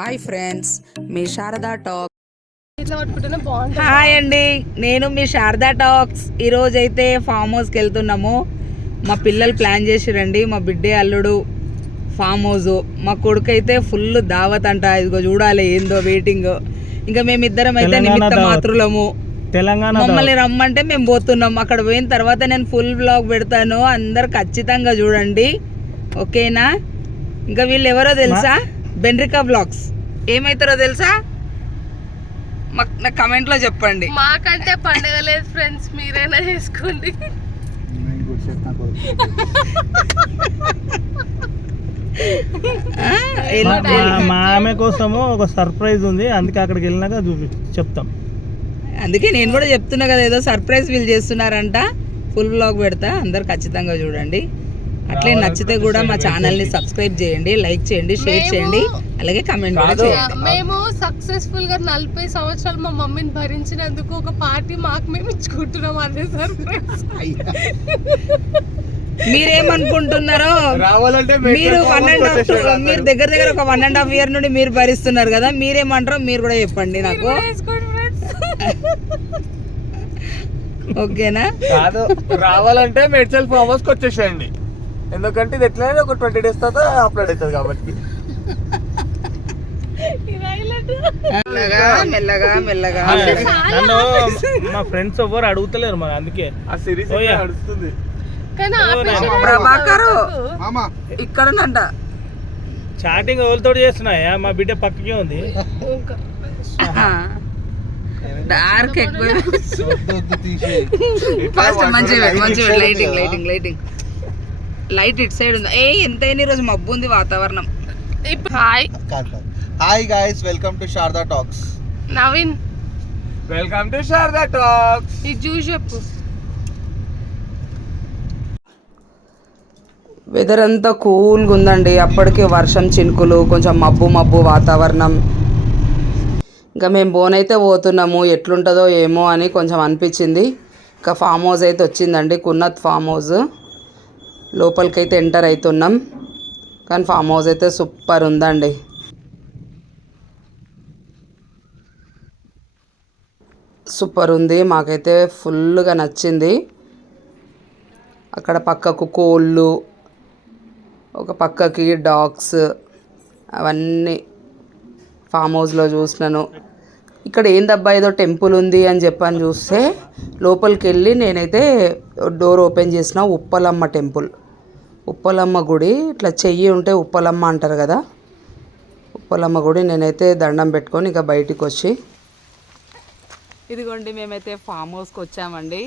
Hi friends, మీ Sharada talk. Hi అండి, నేను మీ Sharada talks. ఈరోజైతే ఫామ్ హౌస్కి వెళ్తున్నాము. మా పిల్లలు ప్లాన్ చేసిరండి, మా బిడ్డే అల్లుడు ఫామ్ హౌస్. మా కొడుకు అయితే ఫుల్ దావత్ అంట. ఇదిగో చూడాలి ఏందో వెయిటింగ్. ఇంకా మేమిద్దరం అయితే నిమిత్త మాత్రులము. తెలంగాణ మమ్మల్ని రమ్మంటే మేము పోతున్నాం. అక్కడ పోయిన తర్వాత నేను ఫుల్ వ్లాగ్ పెడతాను, అందరు ఖచ్చితంగా చూడండి, ఓకేనా? ఇంకా వీళ్ళు ఎవరో తెలుసా? బెన్రికా వ్లాగ్స్. ఏమవుతారో తెలుసా? నాకు కమెంట్లో చెప్పండి. మాకంటే పండుగ లేదు ఫ్రెండ్స్, మీరైనా చేసుకోండి. మా ఆమె కోసము ఒక సర్ప్రైజ్ ఉంది, అందుకే అక్కడికి వెళ్ళినాక చెప్తాం. అందుకే నేను కూడా చెప్తున్నా కదా, ఏదో సర్ప్రైజ్ వీళ్ళు చేస్తున్నారంట. ఫుల్ వ్లాగ్ పెడతా, అందరు ఖచ్చితంగా చూడండి. అట్లే నచ్చితే కూడా మా ఛానల్ని సబ్స్క్రైబ్ చేయండి, లైక్ చేయండి, షేర్ చేయండి, అలాగే కమెంట్ కూడా చేయండి. మేము సక్సెస్ఫుల్ గా 40 సంవత్సరాలు మా మమ్మీని భరించినందుకు ఒక పార్టీ మాకు మేము ఇచ్చుకుంటున్నాం. అదే సర్ప్రైజ్. మీరేమనుకుంటున్నారో, మీరు మీరు దగ్గర ఒక 1.5 year నుండి మీరు భరిస్తున్నారు కదా, మీరేమంటారో మీరు కూడా చెప్పండి నాకు, ఓకేనా? కాదు, రావాలంటే మెడ్చల్ ఫామ్ హౌస్కి వచ్చేసేయండి, ఎందుకంటే ఇది ఎట్లయినా ఒక 20 days తర్వాత అప్లోడ్ అవుతుంది కాబట్టి. మెల్లగా మెల్లగా నన్ను మా ఫ్రెండ్స్ ఎవ్వరు అడుగుతలేరు, మరి అందుకే ఆ సిరీస్ అడుగుతుంది. ప్రభాకర్ ఇక్కడనంట చాటింగ్ ఎవరితో చేస్తున్నాయా? మా బిడ్డ పక్కకే ఉంది. డార్క్ ఎక్కువ. మంచిగా లైటింగ్ లైటింగ్ లైటింగ్ లైట్ ఇటు సైడ్ ఉంది. ఎంతైనా ఈరోజు మబ్బు ఉంది వాతావరణం. Hi guys, welcome to Sharada talks. Naveen, welcome to Sharada talks. ఇది చూసి చెప్పు. వెదర్ అంతా కూల్గా ఉందండి. అప్పటికే వర్షం చినుకులు, కొంచెం మబ్బు మబ్బు వాతావరణం. ఇంకా మేము బోనైతే పోతున్నాము, ఎట్లుంటుందో ఏమో అని కొంచెం అనిపించింది. ఇంకా ఫామ్ హౌస్ అయితే వచ్చిందండి, కున్నత్ ఫామ్ హౌస్. లోపలికైతే ఎంటర్ అవుతున్నాం, కానీ ఫామ్ హౌస్ అయితే సూపర్ ఉందండి. సూపర్ ఉంది, మాకైతే ఫుల్గా నచ్చింది. అక్కడ పక్కకు కోళ్ళు, ఒక పక్కకి డాగ్స్, అవన్నీ ఫామ్ హౌస్లో చూసినాను. ఇక్కడ ఏందబ్బా ఏదో టెంపుల్ ఉంది అని చెప్పని చూస్తే లోపలికి వెళ్ళి నేనైతే డోర్ ఓపెన్ చేసిన. ఉప్పలమ్మ టెంపుల్, ఉప్పలమ్మ గుడి. ఇట్లా చెయ్యి ఉంటే ఉప్పలమ్మ అంటారు కదా, ఉప్పలమ్మ గుడి. నేనైతే దండం పెట్టుకొని ఇక బయటికి వచ్చి, ఇదిగోండి మేమైతే ఫామ్ హౌస్కి వచ్చామండి.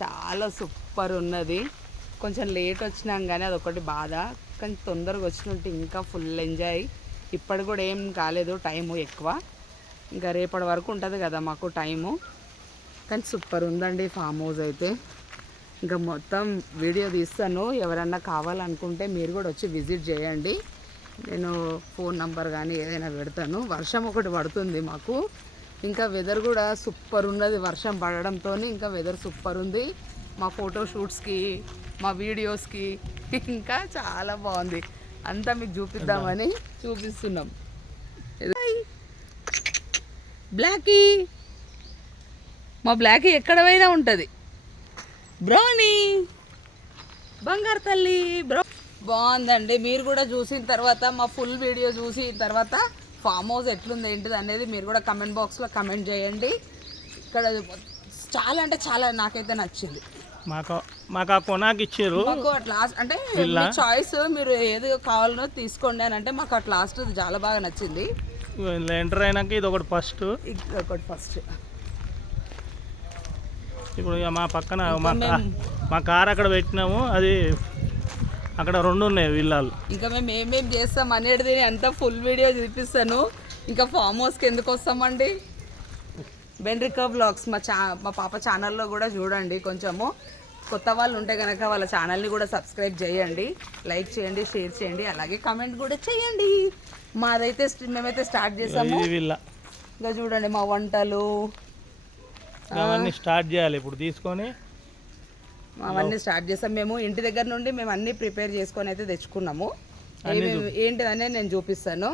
చాలా సూపర్ ఉన్నది. కొంచెం లేట్ వచ్చినాం కానీ అదొకటి బాధ, కానీ తొందరగా వచ్చినట్టు ఇంకా ఫుల్ ఎంజాయ్. ఇప్పటి కూడా ఏం కాలేదు, టైము ఎక్కువ, ఇంకా రేపటి వరకు ఉంటుంది కదా మాకు టైము. కానీ సూపర్ ఉందండి ఫామ్ హౌస్ అయితే. ఇంకా మొత్తం వీడియో తీస్తాను, ఎవరన్నా కావాలనుకుంటే మీరు కూడా వచ్చి విజిట్ చేయండి. నేను ఫోన్ నంబర్ కానీ ఏదైనా పెడతాను. వర్షం ఒకటి పడుతుంది మాకు, ఇంకా వెదర్ కూడా సూపర్ ఉన్నది. వర్షం పడడంతో ఇంకా వెదర్ సూపర్ ఉంది. మా ఫోటోషూట్స్కి, మా వీడియోస్కి ఇంకా చాలా బాగుంది. అంతా మీకు చూపిద్దామని చూపిస్తున్నాం. బ్లాకీ, మా బ్లాకీ ఎక్కడ పోయినా ఉంటుంది. బ్రౌనీ, బంగారు తల్లి బ్రౌ. బాగుందండి. మీరు కూడా చూసిన తర్వాత, మా ఫుల్ వీడియో చూసిన తర్వాత ఫామ్ హౌస్ ఎట్లుంది ఏంటిది అనేది మీరు కూడా కమెంట్ బాక్స్లో కమెంట్ చేయండి. ఇక్కడ చాలా అంటే చాలా నాకైతే నచ్చింది. మాకు ఆ కొనాకి ఇచ్చారు. మాకు అట్ లాస్ట్ అంటే మీ చాయిస్, మీరు ఏది కావాలనో తీసుకోండి అని అంటే మాకు అట్ లాస్ట్ చాలా బాగా నచ్చింది. ఎంటర్ అయినాక ఇది ఒకటి ఫస్ట్, ఇప్పుడు మా పక్కన మా కార్ అక్కడ పెట్టినాము, అది అక్కడ 2 ఉన్నాయి విల్లాలు. ఇంకా మేము ఏమేమి చేస్తాం అనేది అంతా ఫుల్ వీడియో చూపిస్తాను. ఇంకా ఫామ్ హౌస్కి ఎందుకు వస్తామండి, బెన్రికా వ్లాగ్స్ మా పాప ఛానల్లో కూడా చూడండి. కొంచెము కొత్త వాళ్ళు ఉంటే కనుక వాళ్ళ ఛానల్ని కూడా సబ్స్క్రైబ్ చేయండి, లైక్ చేయండి, షేర్ చేయండి, అలాగే కమెంట్ కూడా చేయండి. మాదైతే మేమైతే స్టార్ట్ చేసాము. ఇంకా చూడండి మా వంటలు అవన్నీ స్టార్ట్ చేయాలి ఇప్పుడు తీసుకొని. అవన్నీ స్టార్ట్ చేస్తాం. మేము ఇంటి దగ్గర నుండి మేము అన్నీ ప్రిపేర్ చేసుకొని అయితే తెచ్చుకున్నాము. ఏంటిదనే నేను చూపిస్తాను.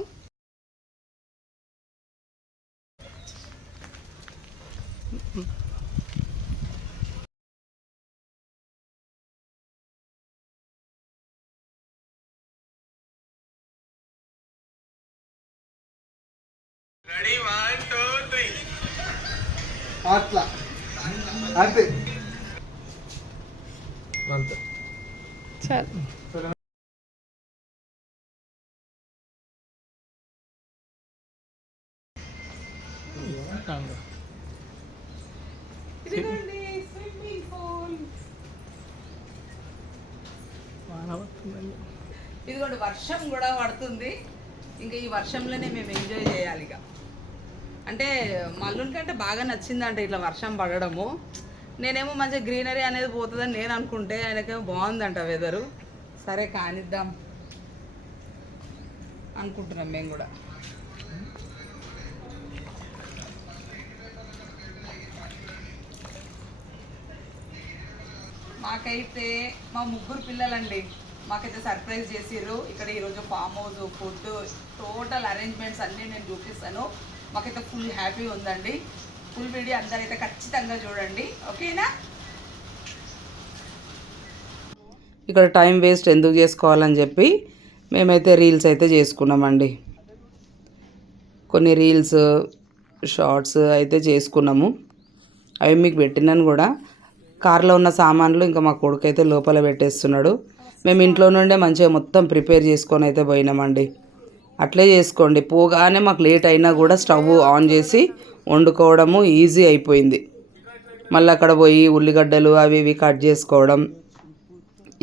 అట్లా అంతే అంతే సరే ఇదిగోండి వర్షం కూడా పడుతుంది. ఇంకా ఈ వర్షంలోనే మేము ఎంజాయ్ చేయాలి. ఇక అంటే మల్లుని కంటే బాగా నచ్చిందంట ఇట్లా వర్షం పడడము. నేనేమో మంచిగా గ్రీనరీ అనేది పోతుందని నేను అనుకుంటే ఆయనకేమో బాగుందంట వెదరు. సరే కానిద్దాం అనుకుంటున్నాం మేము కూడా. మాకైతే మా ముగ్గురు పిల్లలండి మాకైతే సర్ప్రైజ్ చేసిర్రు. ఇక్కడ ఈరోజు farm house, food, total arrangements అన్నీ నేను చూపిస్తాను. మాకైతే ఫుల్ హ్యాపీ ఉందండి. ఫుల్ వీడియో అందరైతే ఖచ్చితంగా చూడండి, ఓకేనా? ఇక్కడ టైం వేస్ట్ ఎందుకు చేసుకోవాలని చెప్పి మేమైతే రీల్స్ అయితే చేసుకున్నామండి. కొన్ని రీల్స్ షార్ట్స్ అయితే చేసుకున్నాము. అవి మీకు పెట్టినాను కూడా. కార్లో ఉన్న సామాన్లు ఇంకా మా కొడుకు అయితే లోపల పెట్టేస్తున్నాడు. మేము ఇంట్లో నుండే మంచిగా మొత్తం ప్రిపేర్ చేసుకొని అయితే పోయినామండి. అట్లే చేసుకోండి. పోగానే మాకు లేట్ అయినా కూడా స్టవ్ ఆన్ చేసి వండుకోవడము ఈజీ అయిపోయింది. మళ్ళీ అక్కడ పోయి ఉల్లిగడ్డలు అవి ఇవి కట్ చేసుకోవడం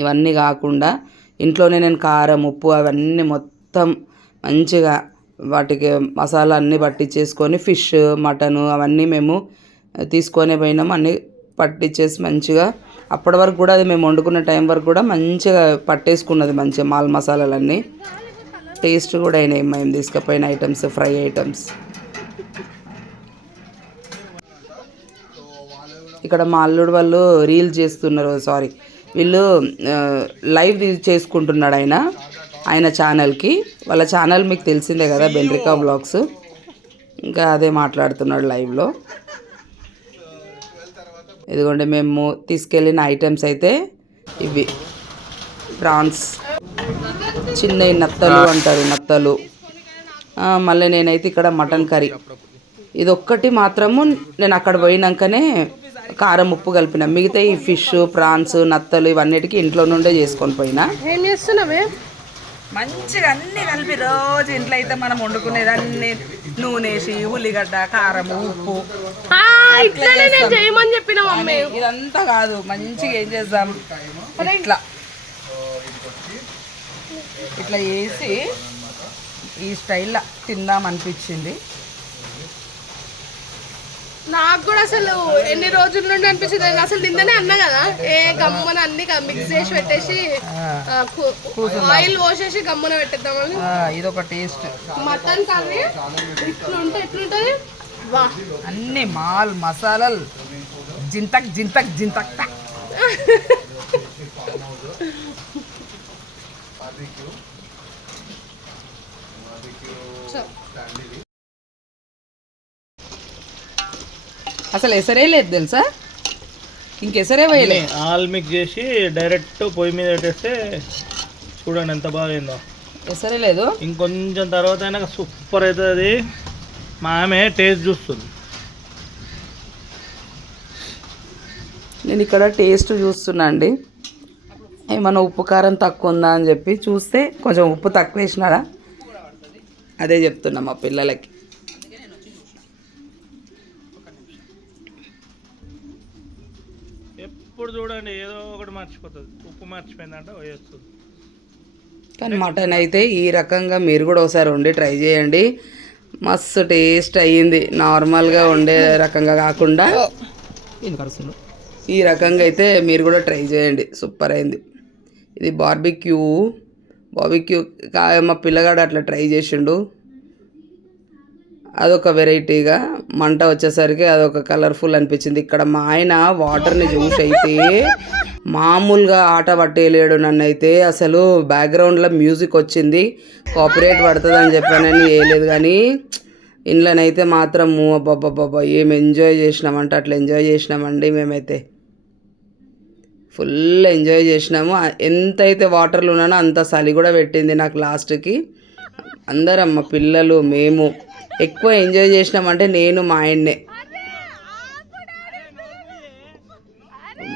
ఇవన్నీ కాకుండా ఇంట్లోనే నేను కారం, ఉప్పు అవన్నీ మొత్తం మంచిగా వాటికి మసాలా అన్నీ పట్టించేసుకొని ఫిష్, మటను అవన్నీ మేము తీసుకొని పోయినాము. అన్నీ పట్టించేసి మంచిగా అప్పటి వరకు కూడా అది మేము వండుకున్న టైం వరకు కూడా మంచిగా పట్టేసుకున్నది. మంచిగా మాల్ మసాలాలన్నీ టేస్ట్ కూడా అయినాయి మేము తీసుకుపోయిన ఐటమ్స్, ఫ్రై ఐటమ్స్. ఇక్కడ మా అల్లుడు వాళ్ళు రీల్స్ చేస్తున్నారు, వీళ్ళు లైవ్ చేసుకుంటున్నాడు ఆయన ఛానల్కి. వాళ్ళ ఛానల్ మీకు తెలిసిందే కదా, బెన్రికా బ్లాగ్స్. ఇంకా అదే మాట్లాడుతున్నాడు లైవ్లో. ఇదిగోండి మేము తీసుకెళ్ళిన ఐటమ్స్ అయితే ఇవి ప్రాన్స్, చిన్న నత్తలు అంటారు, నత్తలు. మళ్ళీ నేనైతే ఇక్కడ మటన్ కర్రీ. ఇది ఒక్కటి మాత్రము నేను అక్కడ పోయినాకనే కారం, ఉప్పు కలిపిన. మిగతా ఈ ఫిష్, ప్రాన్స్, నత్తలు ఇవన్నిటికీ ఇంట్లో నుండే చేసుకొని పోయినా. ఏం చేస్తున్నావే? మంచిగా అన్నీ కలిపి రోజు ఇంట్లో అయితే మనం వండుకునేది అన్ని నూనెసి, ఉల్లిగడ్డ, కారం, ఉప్పు చేయమని చెప్పిన మమ్మీ. ఇదంతా కాదు, మంచిగా ఏం చేద్దాం, ఇట్లా ఇట్లా వేసి ఈ స్టైల్లో తిందాం అనిపించింది నాకు కూడా. అసలు ఎన్ని రోజుల నుండి అనిపించింది అసలు నిన్ననే అన్నా కదా, గమ్మున అన్ని మిక్స్ చేసి పెట్టేసి ఆయిల్ పోసేసి గమ్మున పెట్టేద్దామని. ఇది ఒక టేస్ట్. మటన్ కర్రీ ఎట్లుంటది, అన్ని మాల్ మసాలాలు జింతక్ జింతక్ జింతక్. అసలు ఎసరే లేదు తెలుసా, ఇంకెసరే వేయలే. ఆల్ మిక్స్ చేసి డైరెక్ట్ పొయ్యి మీద పెట్టేస్తే చూడండి ఎంత బాగైందో. ఎసరే లేదు, ఇంకొంచెం తర్వాత అయినా సూపర్ అవుతుంది. మా ఆమె టేస్ట్ చూస్తుంది. నేను ఇక్కడ టేస్ట్ చూస్తున్నా అండి, ఏమన్నా ఉప్పు కారం తక్కువ ఉందా అని చెప్పి చూస్తే కొంచెం ఉప్పు తక్కువ వేసినారా, అదే చెప్తున్నా మా పిల్లలకి. ఎప్పుడు చూడండి ఏదో ఒకటి మర్చిపోతుంది, ఉప్పు మర్చిపోయిందంటే వేస్తుంది. కానీ మటన్ అయితే ఈ రకంగా మీరు కూడా ఒకసారి వండి ట్రై చేయండి, మస్తు టేస్ట్ అయ్యింది. నార్మల్గా వండే రకంగా కాకుండా ఈ రకంగా అయితే మీరు కూడా ట్రై చేయండి, సూపర్ అయింది. ఇది బార్బిక్యూ మా పిల్లగాడు అట్లా ట్రై చేసిండు. అదొక వెరైటీగా, మంట వచ్చేసరికి అదొక కలర్ఫుల్ అనిపించింది. ఇక్కడ మా ఆయన వాటర్ని చూసి అయితే మామూలుగా ఆట పట్టేయలేడు నన్ను అయితే. అసలు బ్యాక్గ్రౌండ్లో మ్యూజిక్ వచ్చింది, కాపీరైట్ పడుతుంది అని చెప్పానని వేయలేదు. కానీ ఇంట్లోనైతే మాత్రము అబ్బాబ్బాబ్బా ఏం ఎంజాయ్ చేసినామంటే అట్లా ఎంజాయ్ చేసినామండి మేమైతే. ఫుల్ ఎంజాయ్ చేసినాము. ఎంతైతే వాటర్లో ఉన్నానో అంత చలి కూడా పెట్టింది నాకు లాస్ట్కి. అందరం మా పిల్లలు మేము ఎక్కువ ఎంజాయ్ చేసినామంటే నేను మా ఆయన్నే.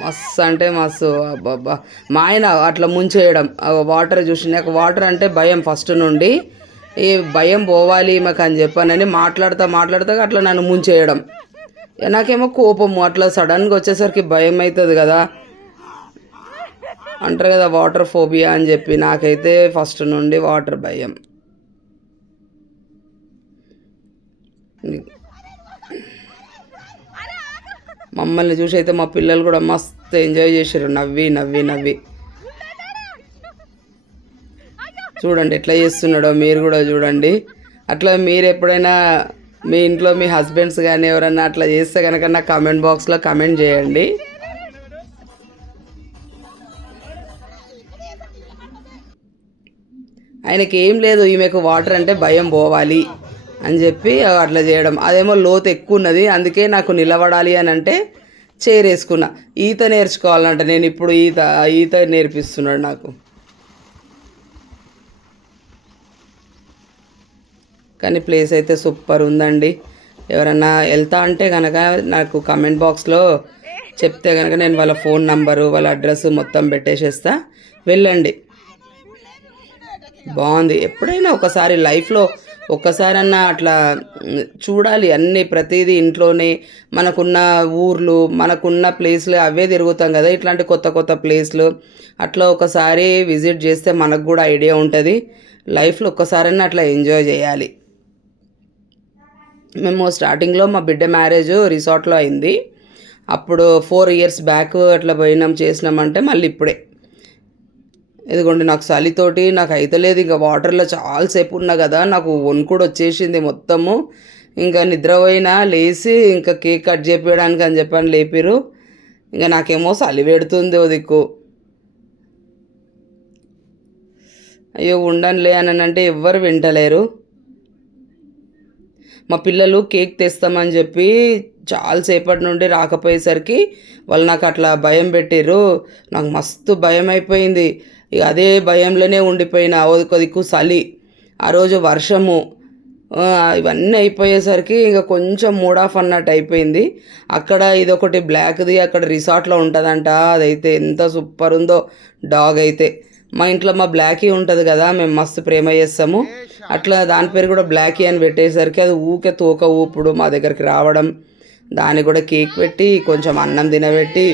మస్తు అంటే మస్తు అబ్బాబ్బా. మా ఆయన అట్లా ముంచేయడం వాటర్ చూసి నాకు వాటర్ అంటే భయం ఫస్ట్ నుండి. ఈ భయం పోవాలి మాకు అని చెప్పానని మాట్లాడుతా అట్లా నన్ను ముంచేయడం. నాకేమో కోపము, అట్లా సడన్గా వచ్చేసరికి భయం అవుతుంది కదా, అంటారు కదా వాటర్ ఫోబియా అని చెప్పి. నాకైతే ఫస్ట్ నుండి వాటర్ భయం. మమ్మల్ని చూసి అయితే మా పిల్లలు కూడా మస్తు ఎంజాయ్ చేశారు, నవ్వి. చూడండి ఎట్లా చేస్తున్నాడో, మీరు కూడా చూడండి. అట్లా మీరు ఎప్పుడైనా మీ ఇంట్లో మీ హస్బెండ్స్ కానీ ఎవరైనా అట్లా చేస్తే కనుక నాకు కామెంట్ బాక్స్లో కామెంట్ చేయండి. ఆయనకి ఏం లేదు, ఈమెకు వాటర్ అంటే భయం పోవాలి అని చెప్పి అట్లా చేయడం. అదేమో లోతు ఎక్కువ ఉన్నది, అందుకే నాకు నిలబడాలి అని అంటే చైర్ వేసుకున్నా. ఈత నేర్చుకోవాలంట, నేను ఇప్పుడు ఈత నేర్పిస్తున్నాడు నాకు. కానీ ప్లేస్ అయితే సూపర్ ఉందండి. ఎవరన్నా వెళ్తా అంటే కనుక నాకు కామెంట్ బాక్స్లో చెప్తే కనుక నేను వాళ్ళ ఫోన్ నంబరు వాళ్ళ అడ్రస్ మొత్తం పెట్టేసేస్తా, వెళ్ళండి. బాగుంది. ఎప్పుడైనా ఒకసారి లైఫ్లో ఒక్కసారన్నా అట్లా చూడాలి. అన్నీ ప్రతిదీ ఇంట్లోనే మనకున్న ఊర్లు మనకున్న ప్లేస్లు అవే తిరుగుతాం కదా, ఇట్లాంటి కొత్త ప్లేస్లు అట్లా ఒకసారి విజిట్ చేస్తే మనకు కూడా ఐడియా ఉంటుంది. లైఫ్లో ఒక్కసారన్నా అట్లా ఎంజాయ్ చేయాలి. మేము స్టార్టింగ్లో మా బిడ్డ మ్యారేజ్ రిసార్ట్లో అయింది. అప్పుడు 4 years బ్యాక్ అట్లా చేసినామంటే మళ్ళీ ఇప్పుడే ఇదిగోండి. నాకు చలితోటి నాకు అయితలేదు, ఇంకా వాటర్లో చాలాసేపు ఉన్నా కదా, నాకు వణుకుడు వచ్చేసింది మొత్తము. ఇంకా నిద్రపోయినా లేచి ఇంకా కేక్ కట్ చేపించడానికి అని చెప్పని లేపిరు. ఇంకా నాకేమో చలి పెడుతుంది ఓ దిక్కు. అయ్యో ఉండనులే అని అంటే ఎవ్వరు వింటలేరు. మా పిల్లలు కేక్ తెస్తామని చెప్పి చాలాసేపటి నుండి రాకపోయేసరికి వాళ్ళు నాకు అట్లా భయం పెట్టిర్రు. నాకు మస్తు భయం అయిపోయింది. ఇక అదే భయంలోనే ఉండిపోయిన. ఒక దిక్కు చలి, ఆ రోజు వర్షము, ఇవన్నీ అయిపోయేసరికి ఇంకా కొంచెం మూడ్ ఆఫ్ అన్నట్టు అయిపోయింది. అక్కడ ఇదొకటి బ్లాక్ది అక్కడ రిసార్ట్లో ఉంటుందంట, అదైతే ఎంత సూపర్ ఉందో. డాగ్ అయితే మా ఇంట్లో మా బ్లాకీ ఉంటుంది కదా, మేము మస్తు ప్రేమ చేస్తాము. అట్లా దాని పేరు కూడా బ్లాకీ అని పెట్టేసరికి అది ఊకే తోక ఊపుడు మా దగ్గరికి రావడం. దానికి కూడా కేక్ పెట్టి కొంచెం అన్నం తినబెట్టి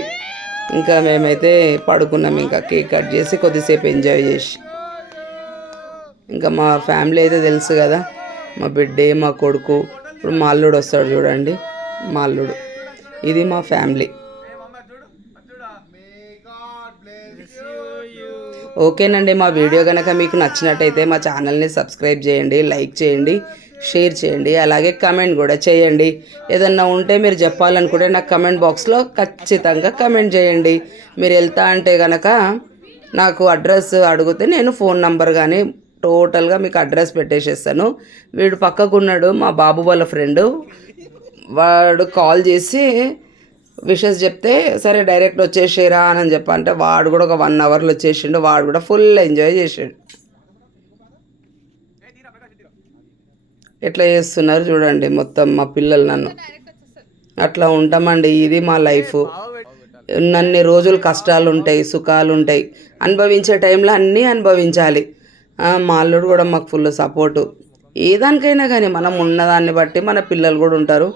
ఇంకా మేమైతే పడుకున్నాం. ఇంకా కేక్ కట్ చేసి కొద్దిసేపు ఎంజాయ్ చేసి ఇంకా మా ఫ్యామిలీ అయితే తెలుసు కదా, మా బిడ్డే మా కొడుకు, ఇప్పుడు మా అల్లుడు వస్తాడు చూడండి, మా అల్లుడు. ఇది మా ఫ్యామిలీ. ఓకేనండి, మా వీడియో కనుక మీకు నచ్చినట్టయితే మా ఛానల్ని సబ్స్క్రైబ్ చేయండి, లైక్ చేయండి, షేర్ చేయండి, అలాగే కమెంట్ కూడా చేయండి. ఏదన్నా ఉంటే మీరు చెప్పాలనుకుంటే నాకు కమెంట్ బాక్స్లో ఖచ్చితంగా కమెంట్ చేయండి. మీరు వెళ్తా అంటే కనుక నాకు అడ్రస్ అడిగితే నేను ఫోన్ నంబర్ కానీ టోటల్గా మీకు అడ్రస్ పెట్టేసేస్తాను. వీడు పక్కకున్నాడు మా బాబు వాళ్ళ ఫ్రెండు, వాడు కాల్ చేసి విషెస్ చెప్తే సరే డైరెక్ట్ వచ్చేసేరా అని చెప్పంటే వాడు కూడా ఒక 1 hourలో వచ్చేసిండు. వాడు కూడా ఫుల్ ఎంజాయ్ చేసాడు. ఎట్లా చేస్తున్నారు చూడండి మొత్తం మా పిల్లలు. నన్ను అట్లా ఉంటామండి, ఇది మా లైఫ్. ఉన్నన్ని రోజులు కష్టాలు ఉంటాయి, సుఖాలు ఉంటాయి, అనుభవించే టైంలో అన్నీ అనుభవించాలి. మా అల్లుడు కూడా మాకు ఫుల్ సపోర్టు. ఏదానికైనా కానీ మనం ఉన్నదాన్ని బట్టి మన పిల్లలు కూడా ఉంటారు.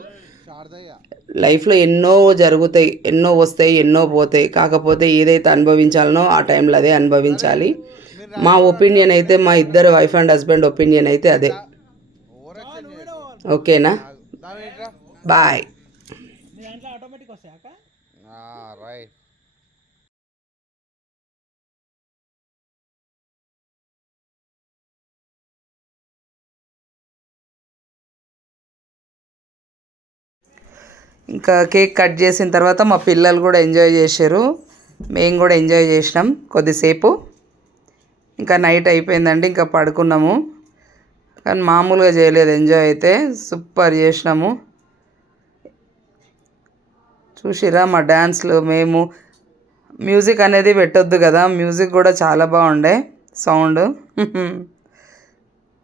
లైఫ్లో ఎన్నో జరుగుతాయి, ఎన్నో వస్తాయి, ఎన్నో పోతాయి. కాకపోతే ఏదైతే అనుభవించాలనో ఆ టైంలో అదే అనుభవించాలి. మా ఒపీనియన్ అయితే, మా ఇద్దరు వైఫ్ అండ్ హస్బెండ్ ఒపీనియన్ అయితే అదే. ఓకేనా, బాయ్. ఇంకా కేక్ కట్ చేసిన తర్వాత మా పిల్లలు కూడా ఎంజాయ్ చేశారు, మేము కూడా ఎంజాయ్ చేసినాం కొద్దిసేపు. ఇంకా నైట్ అయిపోయిందండి, ఇంకా పడుకున్నాము. కానీ మామూలుగా చేయలేదు, ఎంజాయ్ అయితే సూపర్ చేసినాము. చూసిరా మా డ్యాన్స్లు. మేము మ్యూజిక్ అనేది పెట్టొద్దు కదా, మ్యూజిక్ కూడా చాలా బాగుండే సౌండ్.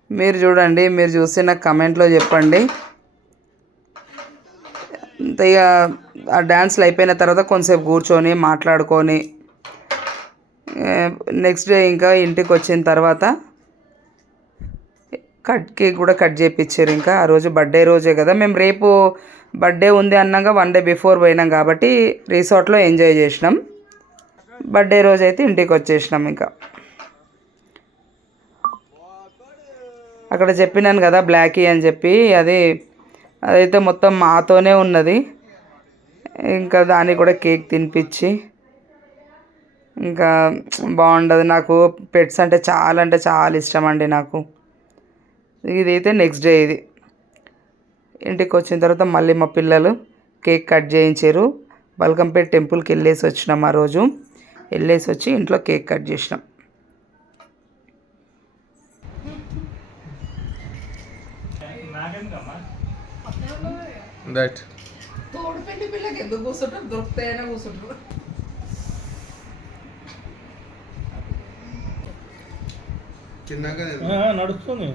మీరు చూడండి, మీరు చూసి నాకు కమెంట్లో చెప్పండి. ఇక ఆ డ్యాన్స్లు అయిపోయిన తర్వాత కొంతసేపు కూర్చొని మాట్లాడుకొని నెక్స్ట్ డే ఇంకా ఇంటికి వచ్చిన తర్వాత కేక్ కూడా కట్ చేయించారు. ఇంకా ఆ రోజు బర్త్డే రోజే కదా, మేము రేపు బర్త్డే ఉంది అన్నాక 1 డే బిఫోర్ పోయినాం కాబట్టి రిసార్ట్లో ఎంజాయ్ చేసినాం. బర్త్డే రోజు అయితే ఇంటికి వచ్చేసినాం. ఇంకా అక్కడ చెప్పినాను కదా బ్లాకీ అని చెప్పి, అదైతే మొత్తం మాతోనే ఉన్నది. ఇంకా దాన్ని కూడా కేక్ తినిపించి, ఇంకా బాగుండదు. నాకు పెట్స్ అంటే చాలా ఇష్టం అండి నాకు. ఇదైతే నెక్స్ట్ డే. ఇది ఇంటికి వచ్చిన తర్వాత మళ్ళీ మా పిల్లలు కేక్ కట్ చేయించారు. బల్కంపేట్ టెంపుల్కి వెళ్ళేసి వచ్చినాం. ఆ రోజు వెళ్ళేసి వచ్చి ఇంట్లో కేక్ కట్ చేసినాం. రైట్. తోడుపెట్టి పిల్లకి ఎందుకు కూర్చుంటారు, దొరుకుతాయనే కూర్చుంటారు. తిన్నాక నడుస్తుంది.